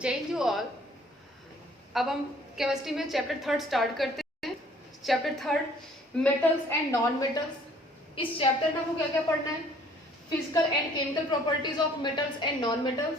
जय you all. अब हम केमिस्ट्री में चैप्टर 3 स्टार्ट करते हैं। Chapter 3 metals and non metals. इस चैप्टर में आपको क्या क्या पढ़ना है? Physical and chemical properties of metals and non metals.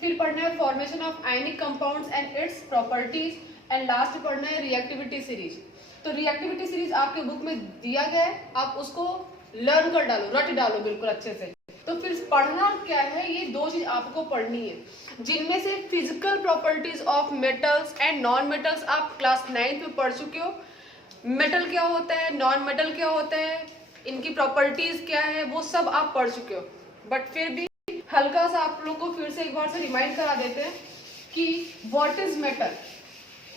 फिर पढ़ना है formation of ionic compounds and its properties. And last पढ़ना है रिएक्टिविटी सीरीज। तो रिएक्टिविटी सीरीज आपके बुक में दिया गया है, आप उसको लर्न कर डालो, रट डालो बिल्कुल अच्छे से। तो फिर पढ़ना क्या है, ये दो चीज आपको पढ़नी है, जिनमें से physical properties of metals and non metals आप क्लास 9 में पढ़ चुके हो। मेटल क्या होता है, नॉन मेटल क्या होता है, इनकी प्रॉपर्टीज क्या है, वो सब आप पढ़ चुके हो। बट फिर भी हल्का सा आप लोग को फिर से एक बार से रिमाइंड करा देते हैं कि व्हाट इज मेटल।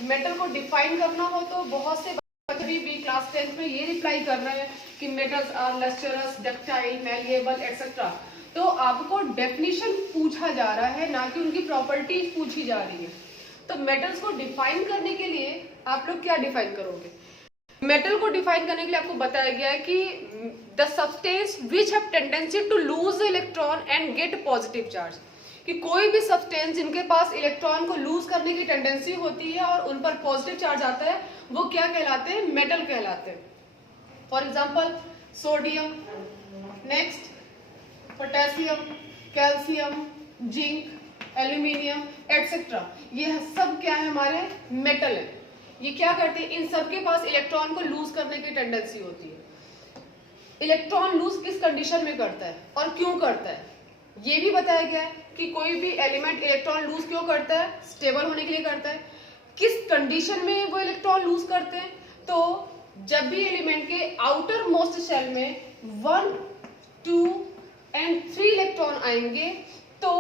मेटल को डिफाइन करना हो तो बहुत से भी क्लास 10 में ये रिप्लाई कर रहे हैं कि metals are lustrous, ductile, malleable etcetera. तो आपको डेफिनेशन पूछा जा रहा है, ना कि उनकी प्रॉपर्टीज पूछी जा रही है। तो मेटल्स को डिफाइन करने के लिए आप लोग क्या डिफाइन करोगे? मेटल को डिफाइन करने के लिए आपको बताया गया है कि the substance which have tendency to lose electron and get positive charge, कि कोई भी सब्सटेंस जिनके पास इलेक्ट्रॉन को लूज करने की टेंडेंसी होती है और उन पर पॉजिटिव चार्ज आता है, वो क्या कहलाते हैं? मेटल कहलाते हैं। For example sodium, next potassium, calcium, zinc, aluminium etcetera, ये सब क्या है? हमारे मेटल है। ये क्या करते हैं? इन सब के पास इलेक्ट्रॉन को लूज करने की टेंडेंसी होती है। इलेक्ट्रॉन लूज किस कंडीशन में करता है और क्यों करता है, ये भी बताया गया है कि कोई भी एलिमेंट इलेक्ट्रॉन लूज क्यों करता है? स्टेबल होने के लिए करता है। किस कंडीशन में वो इलेक्ट्रॉन लूज करते हैं? तो जब भी एलिमेंट के आउटर मोस्ट शेल में 1, 2 एंड 3 इलेक्ट्रॉन आएंगे, तो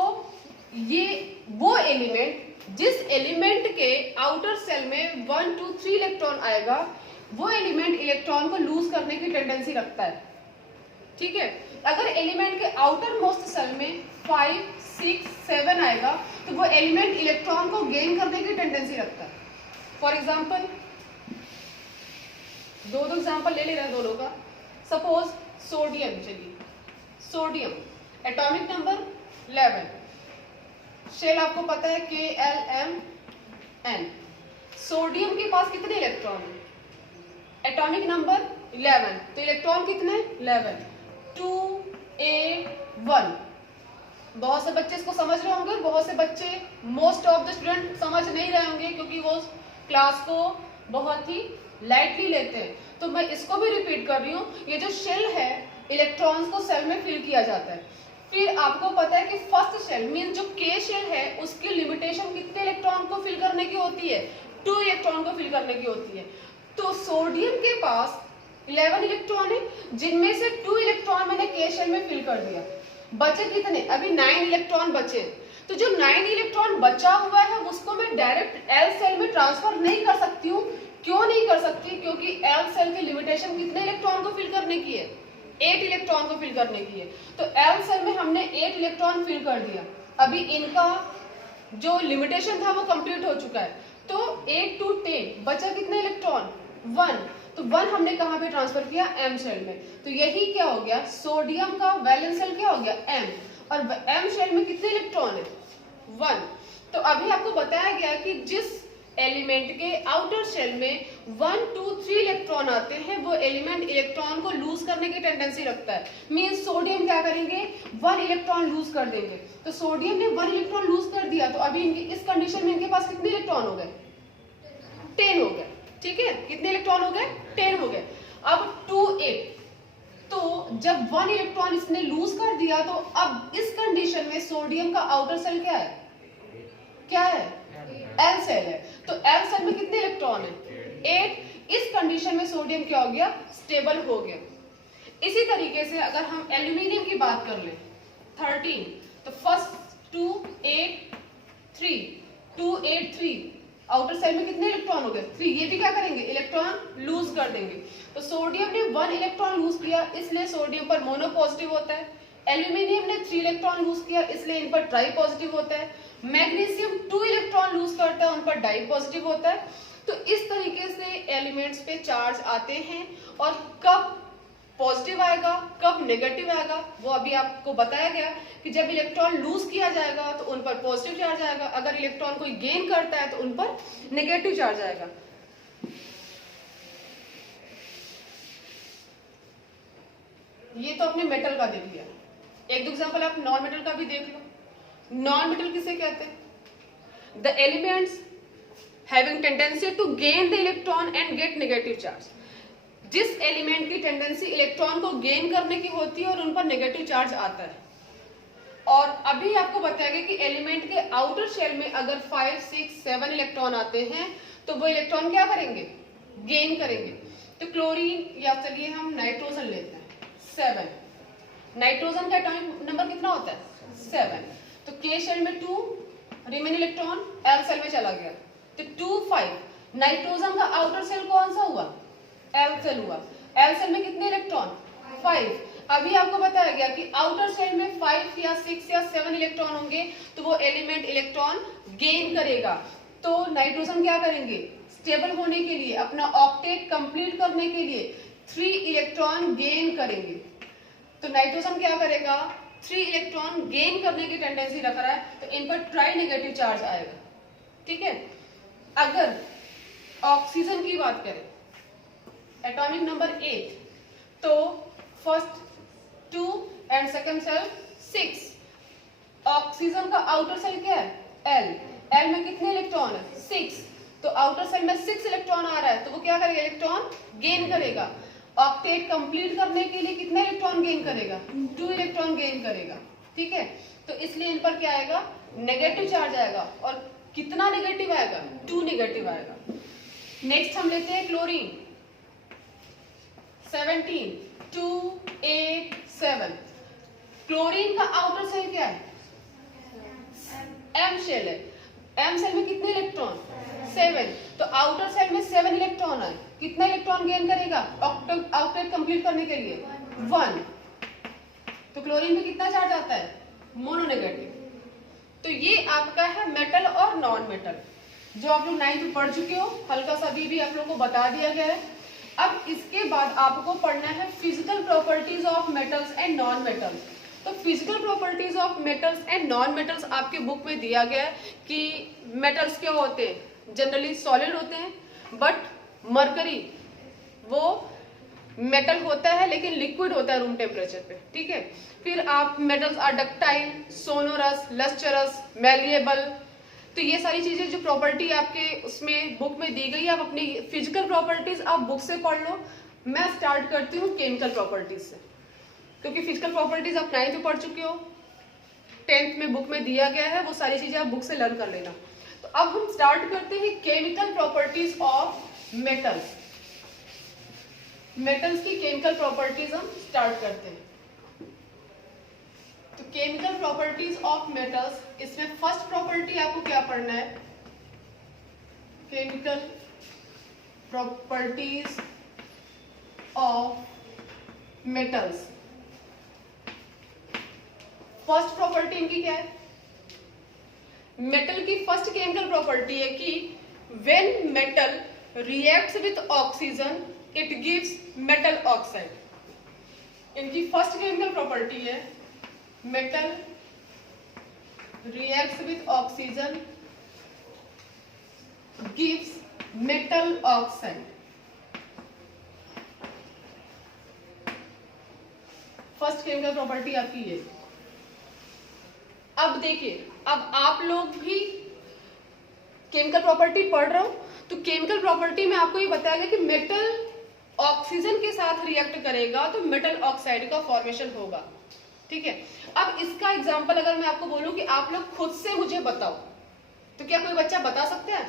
ये वो एलिमेंट, जिस एलिमेंट के आउटर सेल में 1, 2, 3 इलेक्ट्रॉन आएगा, वो एलिमेंट इलेक्ट्रॉन को लूज करने की टेंडेंसी रखता है। ठीक है, अगर एलिमेंट के आउटर मोस्ट सेल में 5, 6, 7 आएगा, तो वो एलिमेंट इलेक्ट्रॉन को गेन करने की टेंडेंसी रखता है। फॉर एग्जाम्पल दो एग्जाम्पल ले रहे हैं दोनों का। सपोज सोडियम, चलिए सोडियम एटॉमिक नंबर 11, शेल आपको पता है KLMN। सोडियम के पास कितने इलेक्ट्रॉन है? एटॉमिक नंबर 11, तो इलेक्ट्रॉन कितने? 11, 2, A, 1। बहुत से बच्चे इसको समझ रहे होंगे, बहुत से बच्चे, मोस्ट ऑफ द स्टूडेंट समझ नहीं रहे होंगे, क्योंकि वो क्लास को बहुत ही लाइटली लेते हैं। तो मैं इसको भी रिपीट कर रही हूँ, ये जो शेल है, इलेक्ट्रॉन्स को सेल में फिल किया जाता है। फिर आपको पता है कि फर्स्ट शेल मीन जो K शेल है, उसकी लिमिटेशन कितने इलेक्ट्रॉन को फिल करने की होती है? 2 इलेक्ट्रॉन को फिल करने की होती है। तो सोडियम के पास 11 इलेक्ट्रॉन है, जिनमें से 2 इलेक्ट्रॉन मैंने K शेल में फिल कर दिया। बचे कितने? अभी 9 इलेक्ट्रॉन बचे। तो जो 9 इलेक्ट्रॉन बचा हुआ है, उसको मैं डायरेक्ट L सेल में ट्रांसफर नहीं कर सकती हूँ। क्यों नहीं कर सकती? क्योंकि L सेल की लिमिटेशन कितने इलेक्ट्रॉन को फिल करने की है? 8 इलेक्ट्रॉन को फिल करने की है। तो L सेल में हमने 8 इलेक्ट्रॉन फिल कर दिया। अभी इनका जो लिमिटेशन था वो कंप्लीट हो चुका है। तो 8 to 10 बचा कितने इलेक्ट्रॉन? 1। तो 1 हमने कहां पे ट्रांसफर किया? M शेल में। तो यही क्या हो गया? सोडियम का वैलेंस शेल क्या हो गया? M। और M शेल में कितने इलेक्ट्रॉन है? 1। तो अभी आपको बताया गया कि जिस एलिमेंट के आउटर शेल में 1, 2, 3 इलेक्ट्रॉन आते हैं, वो एलिमेंट इलेक्ट्रॉन को लूज करने की टेंडेंसी रखता है। मींस सोडियम क्या करेंगे? 1 इलेक्ट्रॉन लूज कर देंगे। तो सोडियम ने 1 इलेक्ट्रॉन लूज कर दिया, तो अभी इनकी इस कंडीशन में इनके पास कितने इलेक्ट्रॉन हो गए? 10 हो गए। ठीक है, कितने इलेक्ट्रॉन हो गए? 10 हो गए। अब 2, 8, तो जब 1 इलेक्ट्रॉन इसने लूज कर दिया, तो अब इस कंडीशन में सोडियम का आउटर सेल क्या है? क्या है? L सेल है। तो L सेल में कितने इलेक्ट्रॉन है? 8। इस कंडीशन में सोडियम क्या हो गया? स्टेबल हो गया। इसी तरीके से अगर हम एल्यूमिनियम की बात कर लें, 13, तो फर्स्ट 2, 8, 3, 2, 8, 3, आउटर सेल में कितने इलेक्ट्रॉन हो गए? 3। ये भी क्या करेंगे? इलेक्ट्रॉन लूज कर देंगे। तो सोडियम ने 1 इलेक्ट्रॉन लूज किया, इसलिए सोडियम पर मोनो पॉजिटिव होता है। एल्यूमिनियम ने 3 इलेक्ट्रॉन लूज किया, इसलिए इन पर ट्राई पॉजिटिव होता है। मैग्नीशियम 2 इलेक्ट्रॉन लूज करता है, उन पर डाई पॉजिटिव होता है। तो इस तरीके से एलिमेंट्स पे चार्ज आते हैं। और कब पॉजिटिव आएगा, कब नेगेटिव आएगा, वो अभी आपको बताया गया कि जब इलेक्ट्रॉन लूज किया जाएगा तो उन पर पॉजिटिव चार्ज आएगा, अगर इलेक्ट्रॉन कोई गेन करता है तो उन पर नेगेटिव चार्ज आएगा। ये तो अपने मेटल का देख लिया, एक दो एग्जांपल आप नॉन मेटल का भी देख लो। नॉन मेटल किसे कहते हैं? The elements having tendency to gain the electron and get negative charge. जिस एलिमेंट की टेंडेंसी इलेक्ट्रॉन को गेन करने की होती है और उन पर नेगेटिव चार्ज आता है। और अभी आपको बताया गया कि एलिमेंट के आउटर शेल में अगर 5, 6, 7 इलेक्ट्रॉन आते हैं तो वो इलेक्ट्रॉन क्या करेंगे? गेन करेंगे। तो क्लोरीन या चलिए हम नाइट्रोजन लेते हैं 7। नाइट्रोजन का एटॉमिक नंबर कितना होता है? 7। तो के शेल में 2, रिमेन इलेक्ट्रॉन एल सेल में चला गया तो 2, 5। नाइट्रोजन का आउटर सेल कौन सा हुआ? एल सेल हुआ। एल सेल में कितने इलेक्ट्रॉन? 5। अभी आपको बताया गया कि आउटर सेल में 5 या 6 या 7 इलेक्ट्रॉन होंगे तो वो एलिमेंट इलेक्ट्रॉन गेन करेगा। तो नाइट्रोजन क्या करेंगे? स्टेबल होने के लिए, अपना ऑक्टेट कंप्लीट करने के लिए 3 इलेक्ट्रॉन गेन करेंगे। तो नाइट्रोजन क्या करेगा? 3 इलेक्ट्रॉन गेन करने की टेंडेंसी रख रहा है तो इन पर ट्राई नेगेटिव चार्ज आएगा। ठीक है। अगर ऑक्सीजन की बात करें, एटॉमिक नंबर 8, तो first 2 and second shell 6। Oxygen का आउटर सेल क्या है? एल। एल में कितने इलेक्ट्रॉन है? 6। तो आउटर सेल में 6 इलेक्ट्रॉन आ रहा है तो वो क्या करेगा? इलेक्ट्रॉन गेन करेगा। ऑक्टेट कंप्लीट करने के लिए कितने इलेक्ट्रॉन गेन करेगा? 2 इलेक्ट्रॉन गेन करेगा। ठीक है। तो इसलिए इन पर क्या आएगा? नेगेटिव चार्ज आएगा। और कितना नेगेटिव आएगा? 2 नेगेटिव आएगा। नेक्स्ट हम लेते हैं क्लोरीन 17, 2, 8, 7। क्लोरीन का आउटर सेल क्या है? एम शेल है। एम सेल में कितने इलेक्ट्रॉन? 7। तो आउटर सेल में 7 इलेक्ट्रॉन है, कितना इलेक्ट्रॉन गेन करेगा ऑक्टेट कंप्लीट करने के लिए? 1। तो क्लोरीन में कितना चार्ज आता है? मोनोनेगेटिव। तो ये आपका है मेटल और नॉन मेटल, जो आप लोग 9th में पढ़ चुके हो। हल्का सा भी आप लोगों को बता दिया गया है। अब इसके बाद आपको पढ़ना है physical properties of metals and non metals. तो physical properties of metals and non metals आपके बुक में दिया गया है कि मेटल्स क्या होते हैं? जनरली सॉलिड होते हैं, बट मरकरी वो मेटल होता है लेकिन लिक्विड होता है रूम टेम्परेचर पे। ठीक है। फिर आप metals are ductile, sonorous, lustrous, malleable. तो ये सारी चीजें जो प्रॉपर्टी आपके उसमें बुक में दी गई है, आप अपनी फिजिकल प्रॉपर्टीज आप बुक से पढ़ लो। मैं स्टार्ट करती हूँ केमिकल प्रॉपर्टीज से, क्योंकि फिजिकल प्रॉपर्टीज आप 9th में पढ़ चुके हो, 10th में बुक में दिया गया है, वो सारी चीजें आप बुक से लर्न कर लेना। तो अब हम स्टार्ट करते हैं chemical properties of metals. Metals की केमिकल प्रॉपर्टीज हम स्टार्ट करते हैं। तो केमिकल प्रॉपर्टीज ऑफ मेटल्स, इसमें फर्स्ट प्रॉपर्टी आपको क्या पढ़ना है? Chemical properties of metals. First property इनकी क्या है? मेटल की फर्स्ट केमिकल प्रॉपर्टी है कि when metal reacts with oxygen it gives metal oxide. इनकी फर्स्ट केमिकल प्रॉपर्टी है metal reacts with oxygen gives metal oxide। First chemical property आपकी ये। अब देखिए, अब आप लोग भी केमिकल प्रॉपर्टी पढ़ रहे हो तो केमिकल प्रॉपर्टी में आपको ये बताया गया कि मेटल ऑक्सीजन के साथ रिएक्ट करेगा तो मेटल ऑक्साइड का फॉर्मेशन होगा। ठीक है। अब इसका एग्जांपल अगर मैं आपको बोलूं कि आप लोग खुद से मुझे बताओ, तो क्या कोई बच्चा बता सकता है?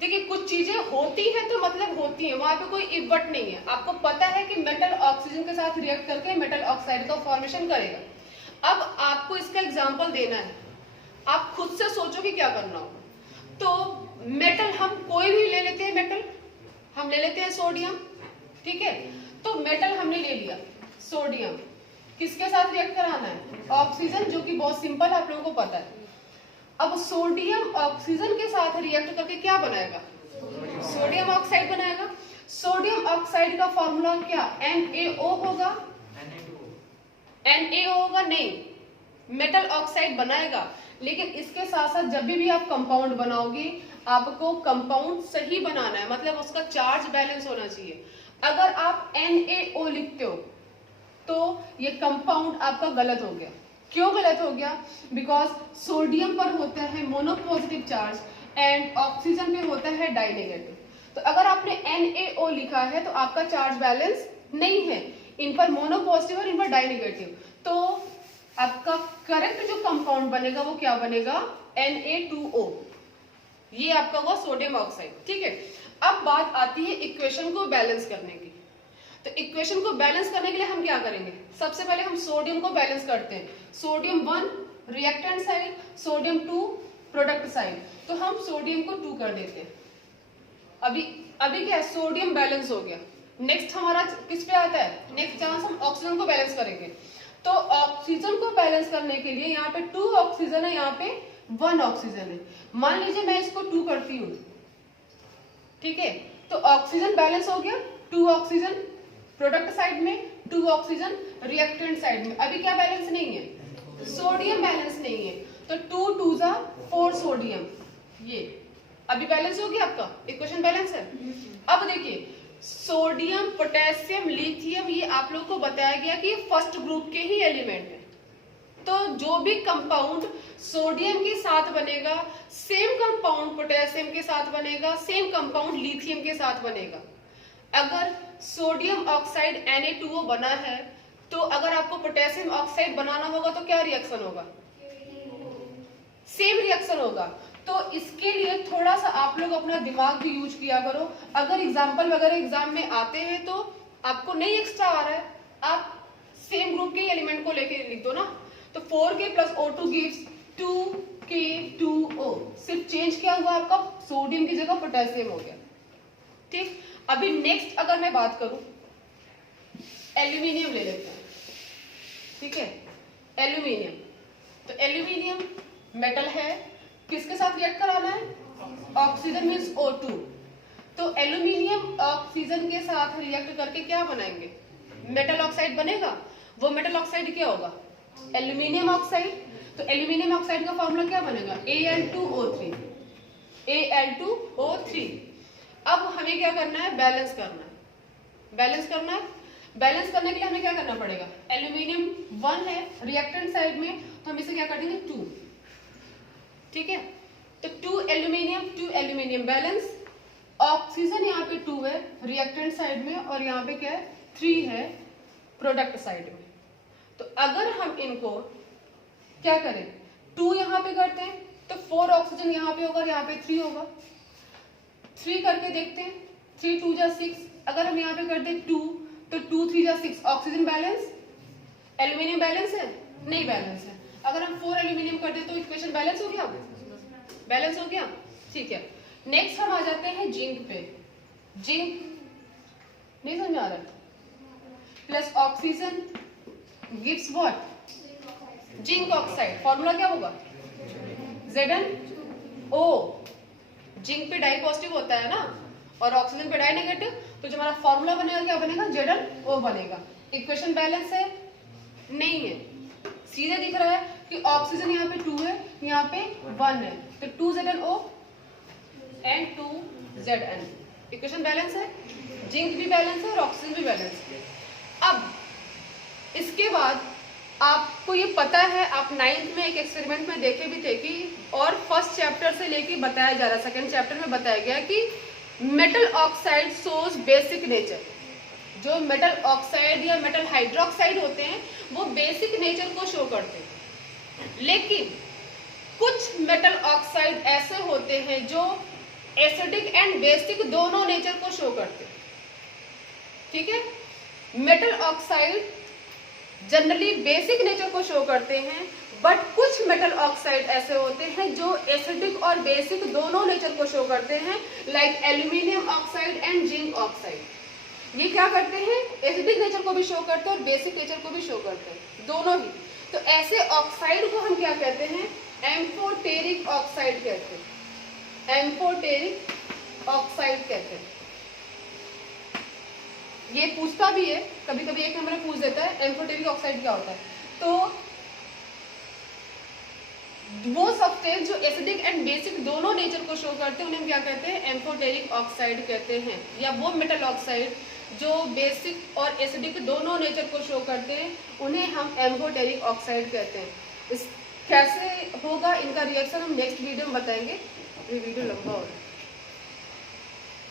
देखिए, कुछ चीजें होती है तो मतलब होती है, वहां पे कोई इफ बट नहीं है। आपको पता है कि मेटल ऑक्सीजन के साथ रिएक्ट करके मेटल ऑक्साइड का फॉर्मेशन करेगा। अब आपको इसका एग्जांपल देना है, आप खुद से सोचो कि क्या करना होगा। तो मेटल हम कोई भी ले लेते हैं, मेटल हम ले लेते हैं सोडियम। ठीक है। तो मेटल हमने ले लिया सोडियम, किसके साथ रिएक्ट कराना है? ऑक्सीजन, जो कि बहुत सिंपल आप लोगों को पता है। अब सोडियम ऑक्सीजन के साथ रिएक्ट करके क्या बनाएगा? सोडियम ऑक्साइड बनाएगा। सोडियम ऑक्साइड का फॉर्मूला क्या NaO होगा? NaO होगा नहीं, मेटल ऑक्साइड बनाएगा, लेकिन इसके साथ साथ जब भी आप कंपाउंड बनाओगे आपको कंपाउंड सही बनाना है, मतलब उसका चार्ज बैलेंस होना चाहिए। अगर आप NaO लिखते हो तो ये कंपाउंड आपका गलत हो गया। क्यों गलत हो गया? बिकॉज सोडियम पर होता है mono positive charge and oxygen पे होता है डाई नेगेटिव। तो अगर आपने NaO लिखा है तो आपका चार्ज बैलेंस नहीं है, इन पर मोनो पॉजिटिव और इन पर डाई नेगेटिव। तो आपका करेक्ट जो कंपाउंड बनेगा वो क्या बनेगा? Na2O। ये आपका हुआ सोडियम ऑक्साइड। ठीक है, अब बात आती है इक्वेशन को बैलेंस करने की। तो इक्वेशन को बैलेंस करने के लिए हम क्या करेंगे? सबसे पहले हम सोडियम को बैलेंस करते हैं। Sodium 1 reactant side, sodium 2 product side. तो हम सोडियम को 2 कर देते हैं। अभी क्या है? सोडियम बैलेंस हो गया। नेक्स्ट हमारा किस पे आता है? नेक्स्ट चांस हम ऑक्सीजन को बैलेंस करेंगे। तो ऑक्सीजन को बैलेंस करने के लिए यहाँ पे 2 ऑक्सीजन है, यहाँ पे 1 ऑक्सीजन है। मान लीजिए मैं इसको 2 करती हूँ, ठीक है, तो ऑक्सीजन बैलेंस हो गया, 2 ऑक्सीजन प्रोडक्ट साइड में, 2 ऑक्सीजन रिएक्टेंट साइड में। अभी क्या बैलेंस नहीं है? सोडियम बैलेंस नहीं है। तो 2 2 जा 4 सोडियम, ये अभी बैलेंस हो गया, आपका इक्वेशन बैलेंस है। अब देखिए सोडियम, पोटेशियम, लिथियम, ये आप लोग को बताया गया कि फर्स्ट ग्रुप के ही एलिमेंट है। तो जो भी कंपाउंड सोडियम के साथ बनेगा सेम कंपाउंड पोटेशियम के साथ बनेगा, सेम कंपाउंड लिथियम के साथ बनेगा। अगर सोडियम ऑक्साइड Na2O बना है तो अगर आपको पोटेशियम ऑक्साइड बनाना होगा तो क्या रिएक्शन होगा? सेम रिएक्शन होगा। तो इसके लिए थोड़ा सा आप लोग अपना दिमाग भी यूज किया करो। अगर एग्जाम्पल वगैरह एग्जाम में आते हैं तो आपको नहीं एक्स्ट्रा आ रहा है, आप सेम ग्रुप के एलिमेंट को लेके लिख दो ना। तो 4K + O2 गिव्स 2K2O। सिर्फ चेंज क्या हुआ? आपका सोडियम की जगह पोटेशियम हो गया। ठीक, अभी नेक्स्ट अगर मैं बात करूं, एल्यूमिनियम ले लेते हैं। ठीक है, एल्यूमिनियम। तो एल्यूमिनियम मेटल है, किसके साथ रिएक्ट कराना है? Oxygen means O2। तो एल्यूमिनियम ऑक्सीजन के साथ रिएक्ट करके क्या बनाएंगे? मेटल ऑक्साइड बनेगा। वो मेटल ऑक्साइड क्या होगा? Aluminium oxide. तो एल्यूमिनियम ऑक्साइड का फॉर्मूला क्या बनेगा? Al2O3। Al2O3। अब हमें क्या करना है? बैलेंस करना है। बैलेंस करना है। बैलेंस करने के लिए हमें क्या करना पड़ेगा? एल्यूमिनियम 1 है रिएक्टेंट साइड में, तो हम इसे क्या कर देंगे? 2। ठीक है, तो 2 एल्यूमिनियम बैलेंस। ऑक्सीजन यहाँ पे 2 है रिएक्टेंट साइड में और यहाँ पे क्या है? 3 है प्रोडक्ट साइड में। तो अगर हम इनको क्या करें? 2 यहाँ पे करते हैं तो 4 ऑक्सीजन यहाँ पे होगा, यहाँ पे 3 होगा। 3 करके देखते हैं, 3 2 जा 6। अगर हम यहाँ पे कर दे 2 तो 2 3 जा 6। ऑक्सीजन बैलेंस, एल्यूमिनियम बैलेंस है? नहीं बैलेंस है। अगर हम 4 एल्यूमिनियम कर दे तो इक्वेशन बैलेंस हो गया? बैलेंस हो गया। ठीक है, नेक्स्ट हम आ जाते हैं जिंक पे। जिंक नहीं समझ आ रहा है? Plus oxygen gives what? Zinc oxide. Formula क्या होगा? ZnO। जिंक पे डाई पॉजिटिव होता है ना और ऑक्सीजन पे डाई नेगेटिव, तो जो हमारा फॉर्मूला बनेगा क्या बनेगा? ZnO बनेगा। इक्वेशन बैलेंस है? नहीं है। सीधे दिख रहा है कि ऑक्सीजन यहाँ पे 2 है, यहाँ पे 1 है, तो 2ZnO and 2Zn। Equation balance है। जिंक भी बैलेंस है और ऑक्सीजन भी बैलेंस है। अब इसके बाद आपको ये पता है, आप 9th में एक एक्सपेरिमेंट में देखे भी थे कि और फर्स्ट चैप्टर से लेके बताया जा रहा, सेकंड चैप्टर में बताया गया कि metal oxide shows basic nature. जो मेटल ऑक्साइड या मेटल हाइड्रोक्साइड होते हैं वो बेसिक नेचर को शो करते हैं, लेकिन कुछ मेटल ऑक्साइड ऐसे होते हैं जो एसिडिक एंड बेसिक दोनों नेचर को शो करते हैं। ठीक है, metal oxide generally basic nature को शो करते हैं, बट कुछ मेटल ऑक्साइड ऐसे होते हैं जो एसिडिक और बेसिक दोनों नेचर को शो करते हैं, like aluminium oxide and zinc oxide. ये क्या करते हैं? एसिडिक नेचर को भी शो करते हैं और बेसिक नेचर को भी शो करते हैं, दोनों ही। तो ऐसे ऑक्साइड को हम क्या कहते हैं? एम्फोटेरिक ऑक्साइड कहते हैं। एम्फोटेरिक ऑक्साइड कहते हैं। ये पूछता भी है, कभी कभी एक नंबर में पूछ देता है एम्फोटेरिक ऑक्साइड क्या होता है। तो वो सब्सटेंस जो एसिडिक एंड बेसिक दोनों नेचर को शो करते हैं उन्हें हम क्या कहते हैं, एम्फोटेरिक ऑक्साइड कहते हैं। या वो मेटल ऑक्साइड जो बेसिक और एसिडिक दोनों नेचर को शो करते हैं उन्हें हम एम्फोटेरिक ऑक्साइड कहते हैं। इस कैसे होगा इनका रिएक्शन हम नेक्स्ट वीडियो में बताएंगे, ये वीडियो लंबा हो रहा है।